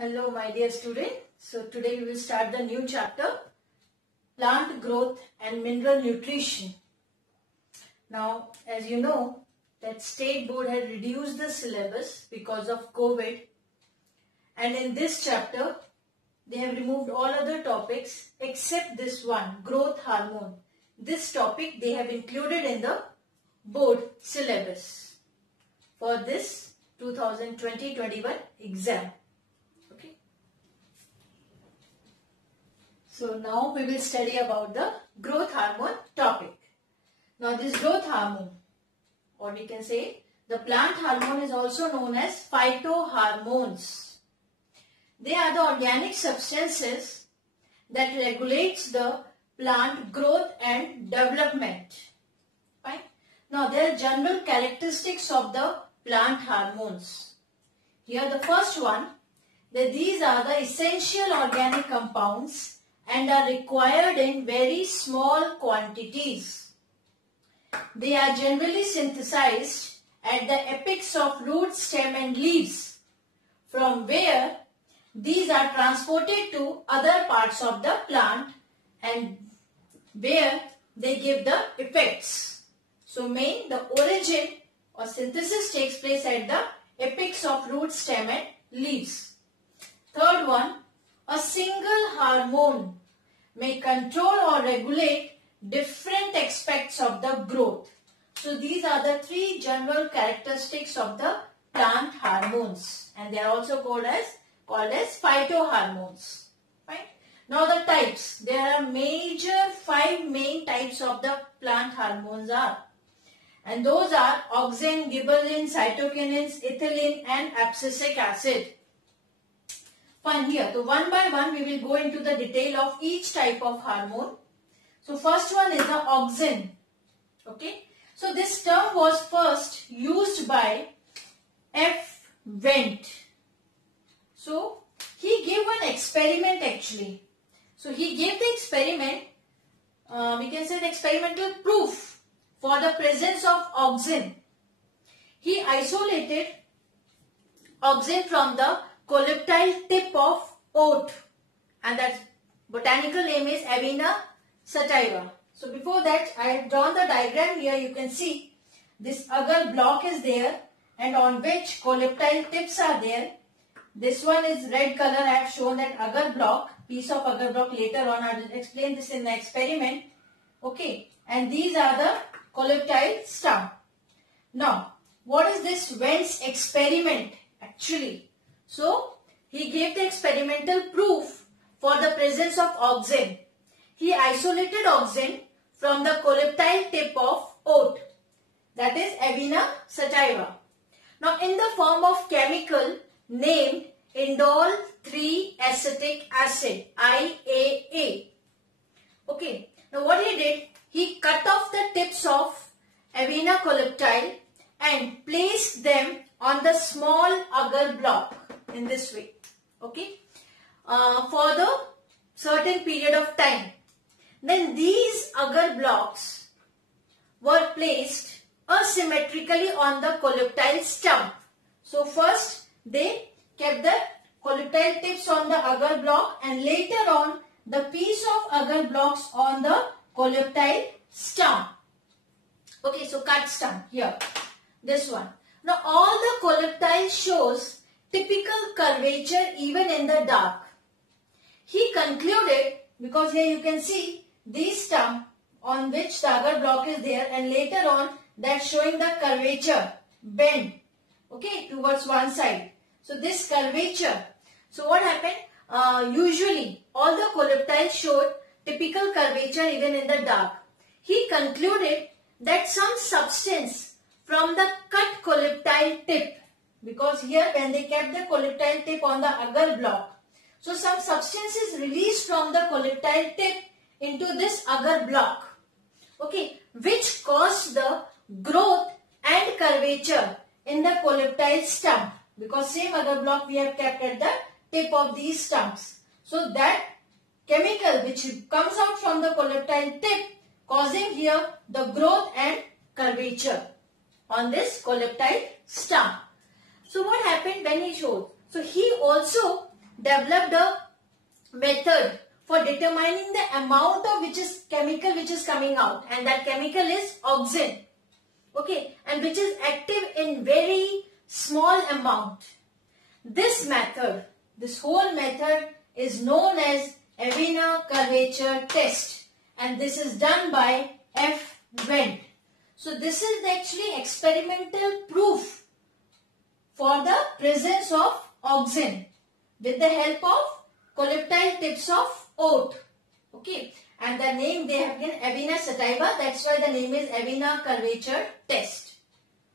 Hello my dear student. So today we will start the new chapter, Plant Growth and Mineral Nutrition. Now as you know that State Board had reduced the syllabus because of COVID, and in this chapter they have removed all other topics except this one, growth hormone. This topic they have included in the board syllabus for this 2020-21 exam. So now we will study about the growth hormone topic. Now this growth hormone, or we can say the plant hormone, is also known as phytohormones. They are the organic substances that regulates the plant growth and development. Fine. Now there are general characteristics of the plant hormones. Here the first one, that these are the essential organic compounds and are required in very small quantities. They are generally synthesized at the apex of root, stem and leaves, from where these are transported to other parts of the plant and where they give the effects. So the origin or synthesis takes place at the apex of root, stem and leaves. Third one, a single hormone may control or regulate different aspects of the growth. So these are the three general characteristics of the plant hormones, and they are also called as phytohormones. Right? Now the types. There are five main types of the plant hormones are, and those are auxin, gibberellin, cytokinins, ethylene and abscisic acid. Fine. Here, so one by one we will go into the detail of each type of hormone. So first one is the auxin. Okay. So this term was first used by F. Wendt. So he gave an experiment actually. So he gave the experiment, we can say the experimental proof for the presence of auxin. He isolated auxin from the colloidal tip of oat, and that botanical name is Avena sativa. So before that I have drawn the diagram. Here you can see this agar block is there and on which colloidal tips are there. This one is red color. I have shown that agar block, piece of agar block. Later on I will explain this in the experiment. Okay, and these are the colloidal stem. Now what is this Wendt's experiment actually? So, he gave the experimental proof for the presence of auxin. He isolated auxin from the colloidal tip of oat, that is Avena sativa. Now, in the form of chemical named indole 3-acetic acid, IAA. Okay. Now, what he did, he cut off the tips of Avena colloidal and placed them on the small agar block in this way. Okay. For the certain period of time. Then these agar blocks were placed asymmetrically on the colloidal stump. So first they kept the colloidal tips on the agar block and later on the piece of agar blocks on the colloidal stump. Okay, so cut stump here. This one. Now all the colloidal shows typical curvature even in the dark. He concluded, because here you can see these stump on which the agar block is there and later on that showing the curvature, bend, okay, towards one side. So this curvature. So what happened? Usually all the colloidal showed typical curvature even in the dark. He concluded that some substance from the cut colloidal tip, because here when they kept the colloidal tip on the agar block, so some substance is released from the colloidal tip into this agar block, okay, which caused the growth and curvature in the colloidal stump, because same agar block we have kept at the tip of these stumps. So that chemical which comes out from the colloidal tip causing here the growth and curvature on this colloidal stump. So what happened when he showed? So he also developed a method for determining the amount of chemical which is coming out, and that chemical is auxin. Okay, and which is active in very small amount. This method, this whole method is known as Avena curvature test, and this is done by F. Wendt. So this is actually experimental proof for the presence of auxin with the help of colloidal tips of oat. Okay, and the name they have given Avena sativa, that's why the name is Avena curvature test.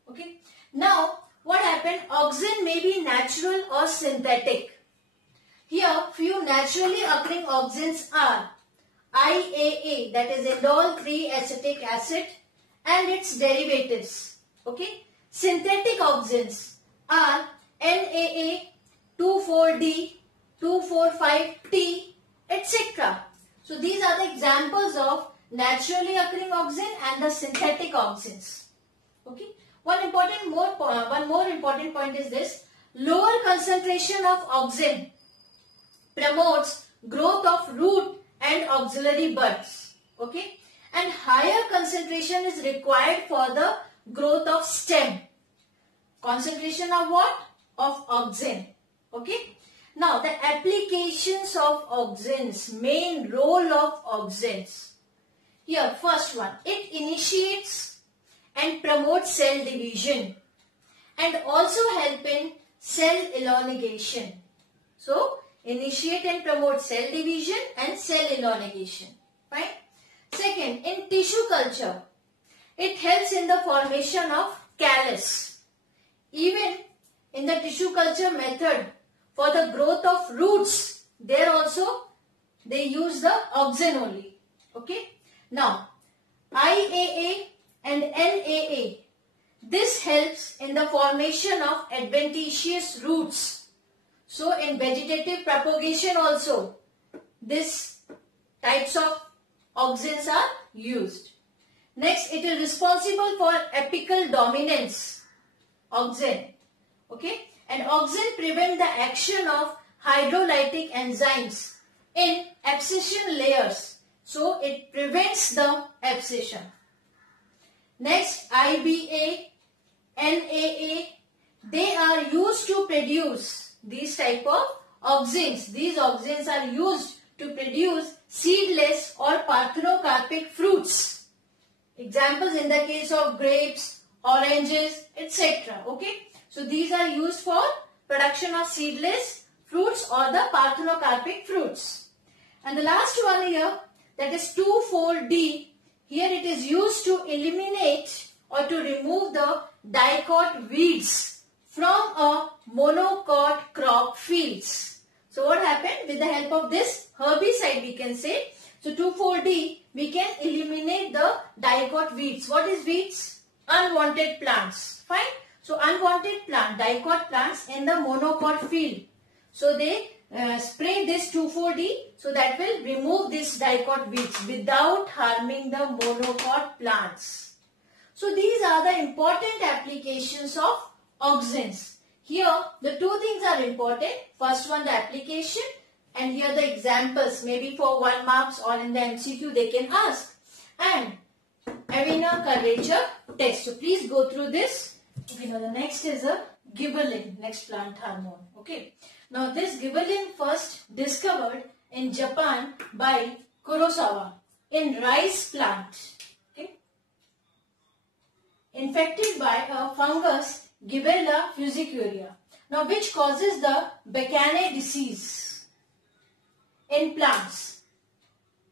Okay, now what happened? Auxin may be natural or synthetic. Here few naturally occurring auxins are IAA, that is indole 3-acetic acid, and its derivatives. Okay, synthetic auxins are NAA, 2,4-D, 2,4,5-T, etc. So these are the examples of naturally occurring auxin and the synthetic auxins. Okay. One more important point is this: lower concentration of auxin promotes growth of root and auxiliary buds. Okay, and higher concentration is required for the growth of stem. Concentration of what? Of auxin. Okay. Now the applications of auxins, main role of auxins. Here first one, it initiates and promotes cell division and also help in cell elongation. So initiate and promote cell division and cell elongation. Right? Second, in tissue culture, it helps in the formation of callus. Even in the tissue culture method, for the growth of roots, there also they use the auxin only. Okay. Now, IAA and NAA, this helps in the formation of adventitious roots. So, in vegetative propagation also, these types of auxins are used. Next, it is responsible for apical dominance, auxin. Okay. And auxin prevent the action of hydrolytic enzymes in abscission layers. So it prevents the abscission. Next, IBA, NAA, they are used to produce these type of auxins. These auxins are used to produce seedless or parthenocarpic fruits. Examples in the case of grapes, oranges, etc. Okay. So these are used for production of seedless fruits or the parthenocarpic fruits. And the last one here, that is 2,4-D. Here it is used to eliminate or to remove the dicot weeds from a monocot crop fields. So what happened? With the help of this herbicide we can say, so 2,4-D, we can eliminate the dicot weeds. What is weeds? Unwanted plants. Fine. So unwanted plant, dicot plants in the monocot field. So they spray this 2,4-D, so that will remove this dicot weeds without harming the monocot plants. So these are the important applications of auxins. Here the two things are important. First one, the application, and here the examples, maybe for 1 marks or in the MCQ they can ask. And Avena curvature test. So please go through this. Okay, now the next is a gibberellin, next plant hormone. Okay. Now this gibberellin first discovered in Japan by Kurosawa in rice plant. Okay. Infected by a fungus Gibberella fusicuria. Now which causes the Becane disease in plants.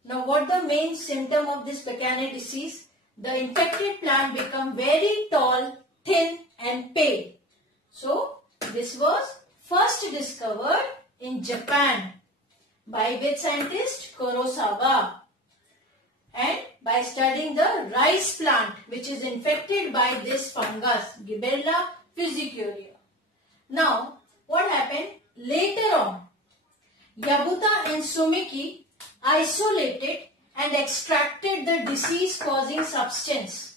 Now what the main symptom of this Becane disease? The infected plant become very tall, thin and pale. So this was first discovered in Japan by which scientist? Kurosawa. And by studying the rice plant which is infected by this fungus Gibberella fusicuria. Now what happened? Later on, Yabuta and Sumiki isolated and extracted the disease causing substance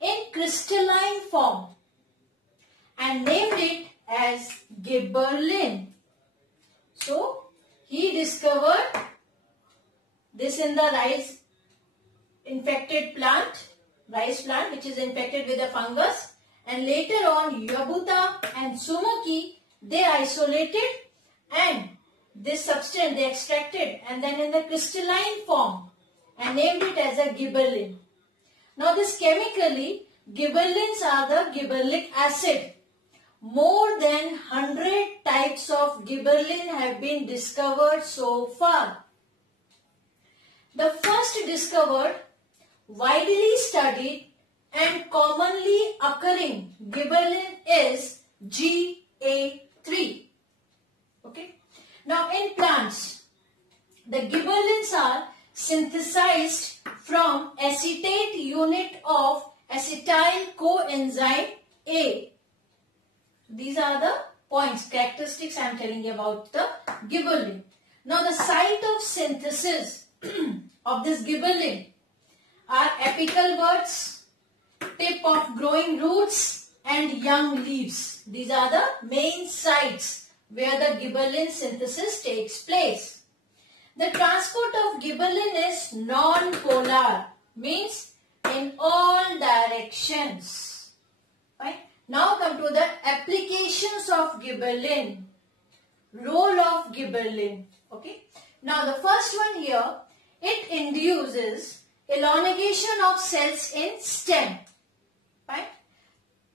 in crystalline form and named it as gibberellin. So he discovered this in the rice infected plant, rice plant which is infected with a fungus, and later on Yabuta and Suzuki, they isolated and this substance they extracted and then in the crystalline form and named it as a gibberellin. Now this chemically, gibberellins are the gibberellic acid. More than 100 types of gibberellin have been discovered so far. The first discovered, widely studied and commonly occurring gibberellin is GA3. Okay. Now in plants, the gibberellins are synthesized from acetate unit of acetyl coenzyme A. These are the points, characteristics I am telling you about the gibberellin. Now the site of synthesis of this gibberellin are apical buds, tip of growing roots and young leaves. These are the main sites where the gibberellin synthesis takes place. The transport of gibberellin is non-polar, means in all directions. Right? Now come to the applications of gibberellin, role of gibberellin. Okay. Now the first one here, it induces elongation of cells in stem. Right?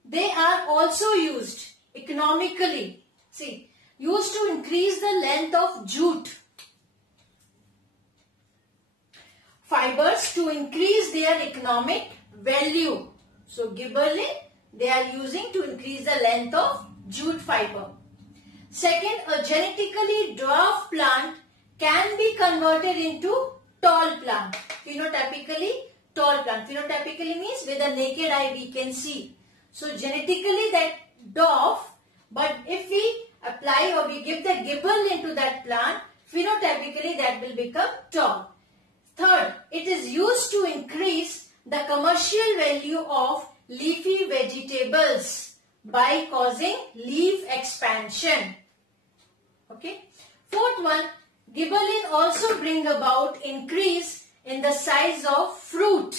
They are also used economically. See, used to increase the length of jute fibers to increase their economic value. So gibberellin they are using to increase the length of jute fiber. Second, a genetically dwarf plant can be converted into tall plant. Phenotypically tall plant. Phenotypically means with a naked eye we can see. So genetically that dwarf, but if we apply or we give the gibberellin to that plant, phenotypically that will become tall. Third, it is used to increase the commercial value of leafy vegetables by causing leaf expansion. Okay. Fourth one, gibberellin also bring about increase in the size of fruit.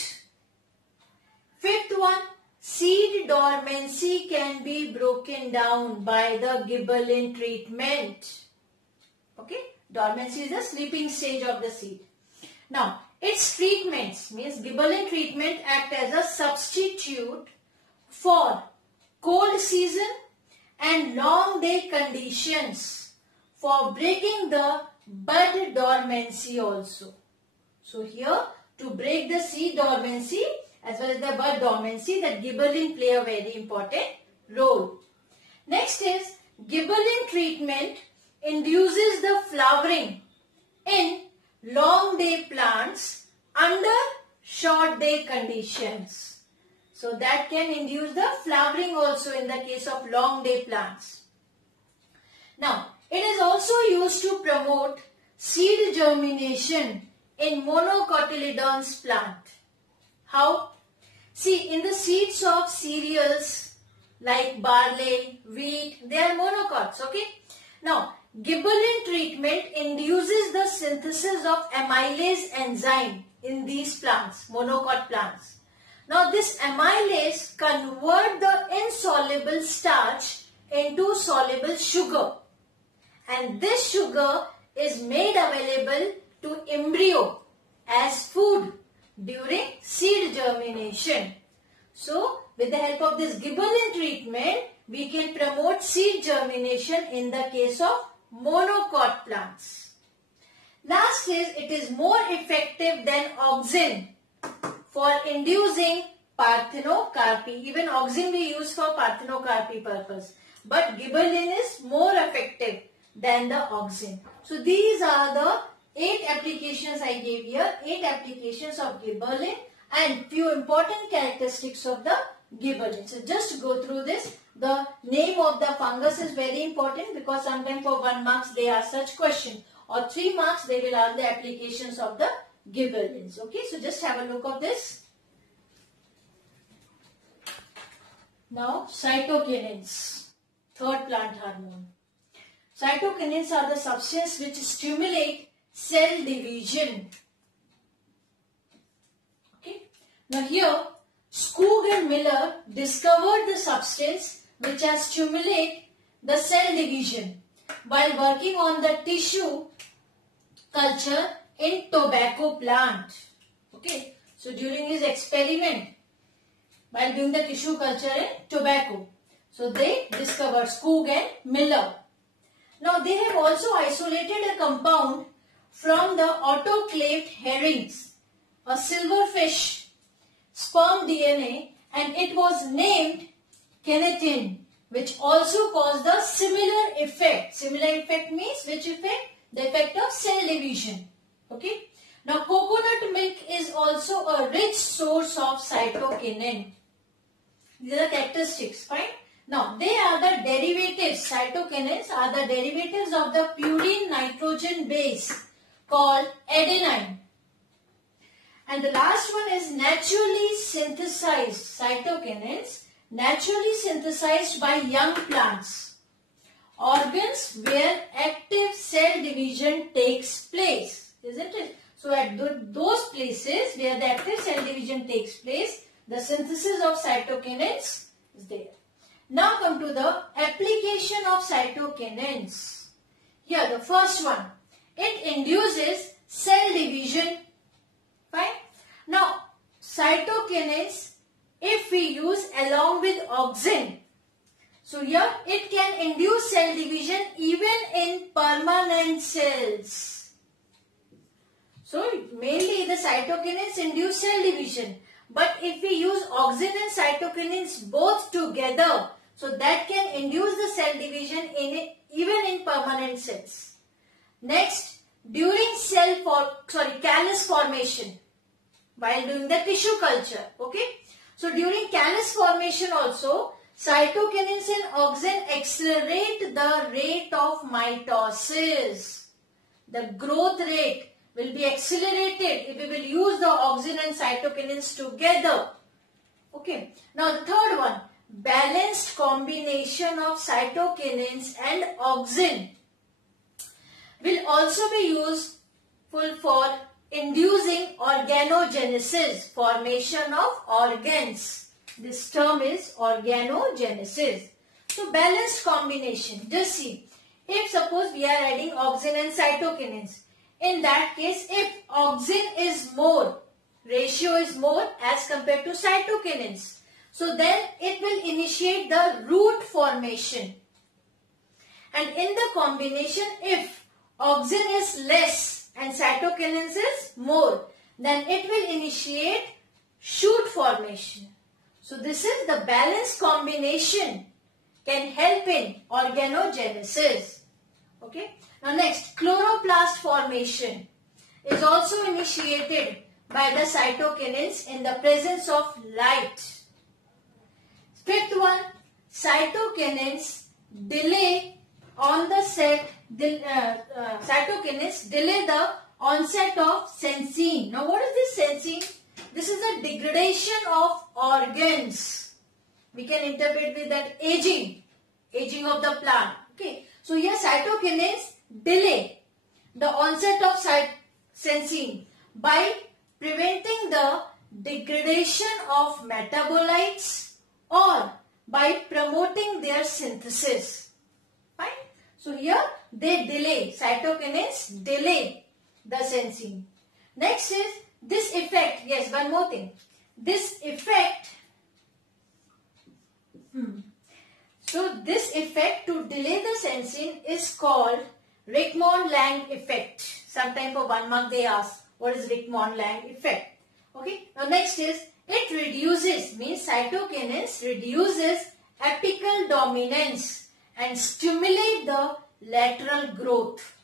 Fifth one, seed dormancy can be broken down by the gibberellin treatment. Okay. Dormancy is the sleeping stage of the seed. Now, its treatments means gibberellin treatment act as a substitute for cold season and long day conditions for breaking the bud dormancy also. So here to break the seed dormancy as well as the bud dormancy, that gibberellin play a very important role. Next is gibberellin treatment induces the flowering in long day plants under short day conditions. So that can induce the flowering also in the case of long day plants. Now, it is also used to promote seed germination in monocotyledons plant. How? See, in the seeds of cereals like barley, wheat, they are monocots, okay? Now, gibberellin treatment induces the synthesis of amylase enzyme in these plants, monocot plants. Now this amylase convert the insoluble starch into soluble sugar, and this sugar is made available to embryo as food during seed germination. So with the help of this gibberellin treatment, we can promote seed germination in the case of monocot plants. Last is, it is more effective than auxin for inducing parthenocarpy. Even auxin we use for parthenocarpy purpose, but gibberellin is more effective than the auxin. So these are the 8 applications I gave here, 8 applications of gibberellin and few important characteristics of the gibberellin. So just go through this. The name of the fungus is very important because sometimes for 1 marks they ask such question, or 3 marks they will ask the applications of the gibberellins. Okay, so just have a look of this. Now cytokinins, third plant hormone. Cytokinins are the substances which stimulate cell division. Okay. Now here, Skoog and Miller discovered the substance which has stimulate the cell division while working on the tissue culture in tobacco plant. Okay. So during his experiment, while doing the tissue culture in tobacco, so they discovered, Skoog and Miller. Now they have also isolated a compound from the autoclaved herrings, a silverfish sperm DNA, and it was named kinetin, which also caused the similar effect. Similar effect means which effect? The effect of cell division. Okay. Now coconut milk is also a rich source of cytokinin. These are the characteristics. Fine. Now they are the derivatives. Cytokinins are the derivatives of the purine nitrogen base called adenine. And the last one is naturally synthesized cytokinins, naturally synthesized by young plants, organs where active cell division takes place, isn't it? So at those places where the active cell division takes place, the synthesis of cytokinins is there. Now come to the application of cytokinins. Here the first one, it induces cell division. Fine. Now cytokinins, if we use along with auxin, so here it can induce cell division even in permanent cells. So mainly the cytokinins induce cell division, but if we use auxin and cytokinins both together, so that can induce the cell division even in permanent cells. Next, during callus formation, while doing the tissue culture, okay. So during callus formation also, cytokinins and auxin accelerate the rate of mitosis. The growth rate will be accelerated if we will use the auxin and cytokinins together. Okay. Now the third one, balanced combination of cytokinins and auxin will also be useful for inducing organogenesis, formation of organs. This term is organogenesis. So balanced combination. Just see, if suppose we are adding auxin and cytokinins, in that case if auxin is more, ratio is more as compared to cytokinins, so then it will initiate the root formation. And in the combination, if auxin is less and cytokinins is more, then it will initiate shoot formation. So this is the balanced combination can help in organogenesis. Okay. Now next, chloroplast formation is also initiated by the cytokinins in the presence of light. Fifth one, cytokinins delay on the cytokinins delay the onset of sensine. Now what is this sensine? This is a degradation of organs. We can interpret with that aging of the plant. Okay. So here cytokinins delay the onset of sensine by preventing the degradation of metabolites or by promoting their synthesis. Fine. So here they delay, cytokinins delay the sensine. Next is this effect. Yes, one more thing. This effect. So this effect to delay the sensine is called Rieckmann-Lang effect. Sometime for 1 mark they ask what is Rieckmann-Lang effect. Okay. Now next is it reduces, means cytokinins reduces apical dominance and stimulate the lateral growth.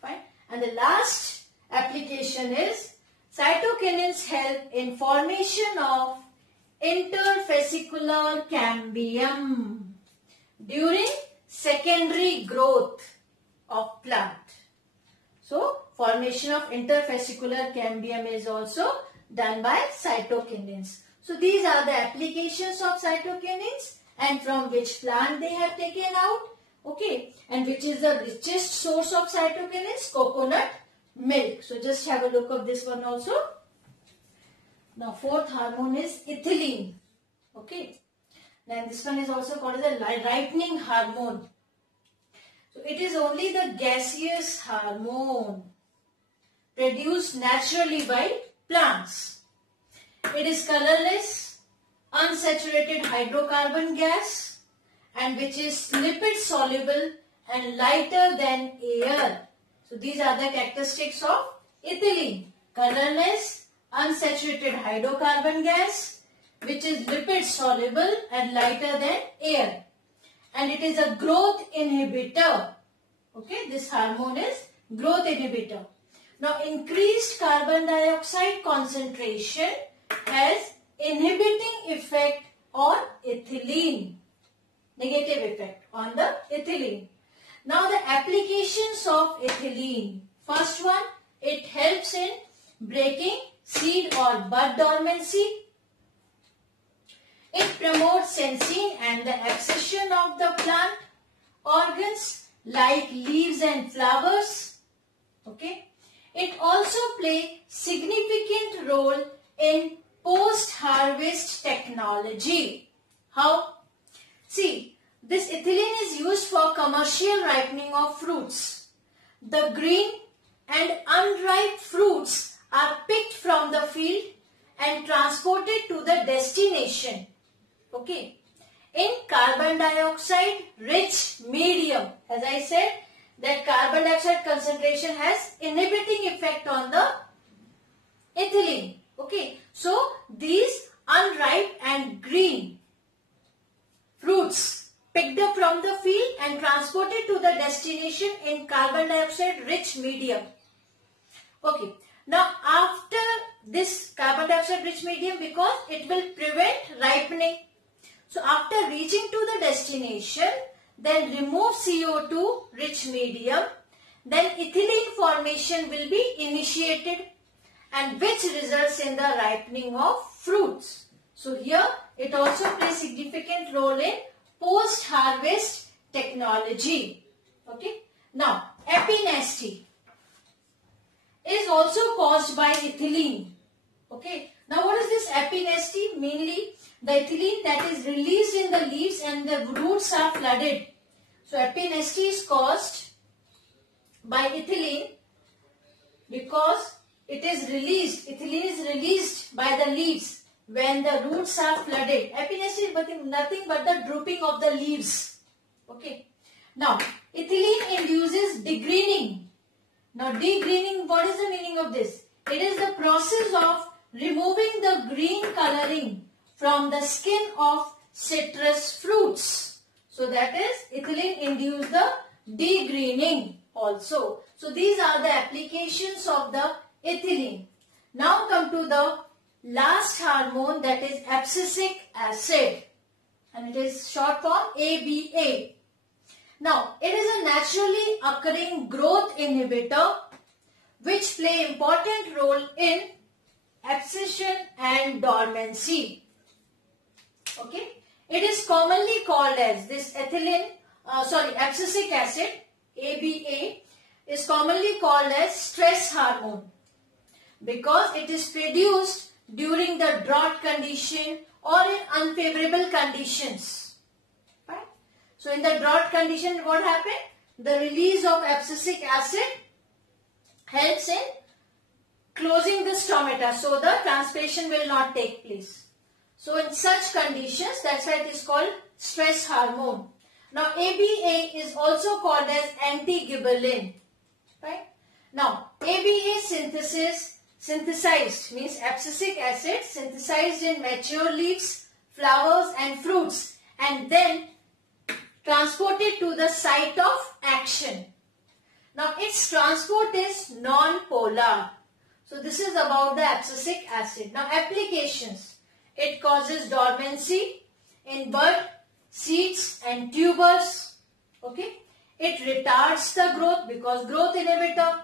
Fine. And the last application is cytokinins help in formation of interfascicular cambium during secondary growth of plant. So formation of interfascicular cambium is also done by cytokinins. So these are the applications of cytokinins and from which plant they have taken out. Okay. And which is the richest source of cytokinins? Coconut milk. So just have a look of this one also. Now fourth hormone is ethylene. Okay. Then this one is also called as a ripening hormone. So it is only the gaseous hormone produced naturally by plants. It is colorless, unsaturated hydrocarbon gas, and which is lipid soluble and lighter than air. So these are the characteristics of ethylene. Colorless, unsaturated hydrocarbon gas, which is lipid soluble and lighter than air. And it is a growth inhibitor. Okay, this hormone is growth inhibitor. Now increased carbon dioxide concentration has inhibiting effect on ethylene. Negative effect on the ethylene. Now the applications of ethylene. First one, it helps in breaking seed or bud dormancy. It promotes sensing and the abscission of the plant organs like leaves and flowers. Okay. It also plays significant role in post-harvest technology. How? See, this ethylene is used for commercial ripening of fruits. The green and unripe fruits are picked from the field and transported to the destination. Okay. In carbon dioxide rich medium, as I said, that carbon dioxide concentration has inhibiting effect on the ethylene. Okay. So these unripe and green fruits picked up from the field and transported to the destination in carbon dioxide rich medium. Okay. Now after this carbon dioxide rich medium, because it will prevent ripening. So after reaching to the destination, then remove CO2 rich medium, then ethylene formation will be initiated and which results in the ripening of fruits. So here it also plays significant role in post-harvest technology. Okay. Now epinasty is also caused by ethylene. Okay. Now what is this epinasty? Mainly the ethylene that is released in the leaves and the roots are flooded. So epinasty is caused by ethylene because it is released. Ethylene is released by the leaves when the roots are flooded. Epinasty is nothing but the drooping of the leaves. Okay. Now ethylene induces degreening. Now degreening, what is the meaning of this? It is the process of removing the green coloring from the skin of citrus fruits. So that is ethylene induces the degreening also. So these are the applications of the ethylene. Now come to the last hormone, that is abscisic acid, and it is short form ABA. Now it is a naturally occurring growth inhibitor which play important role in abscission and dormancy. Okay, it is commonly called as this abscisic acid ABA is commonly called as stress hormone because it is produced during the drought condition or in unfavorable conditions. Right? So in the drought condition, what happened? The release of abscisic acid helps in closing the stomata, so the transpiration will not take place. So in such conditions, that's why it is called stress hormone. Now ABA is also called as antigibberellin. Right? Now ABA synthesized means abscisic acid synthesized in mature leaves, flowers and fruits and then transported to the site of action. Now its transport is non-polar. So this is about the abscisic acid. Now applications. It causes dormancy in bud, seeds and tubers. Okay. It retards the growth because growth inhibitor.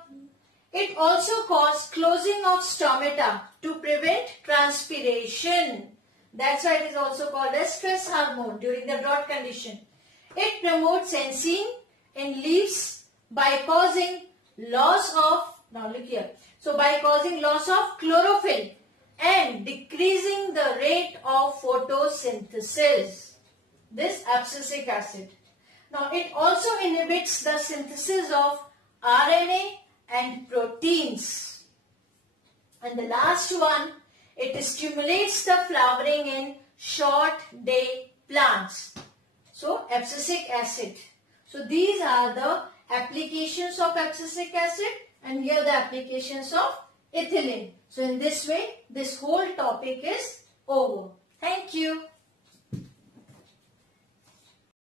It also causes closing of stomata to prevent transpiration. That's why it is also called as stress hormone during the drought condition. It promotes sensing in leaves by causing loss of, now look here, so by causing loss of chlorophyll and decreasing the rate of photosynthesis. This abscisic acid. Now it also inhibits the synthesis of RNA and proteins. And the last one, it stimulates the flowering in short day plants. So abscisic acid. So these are the applications of abscisic acid, and here the applications of ethylene. So in this way, this whole topic is over. Thank you.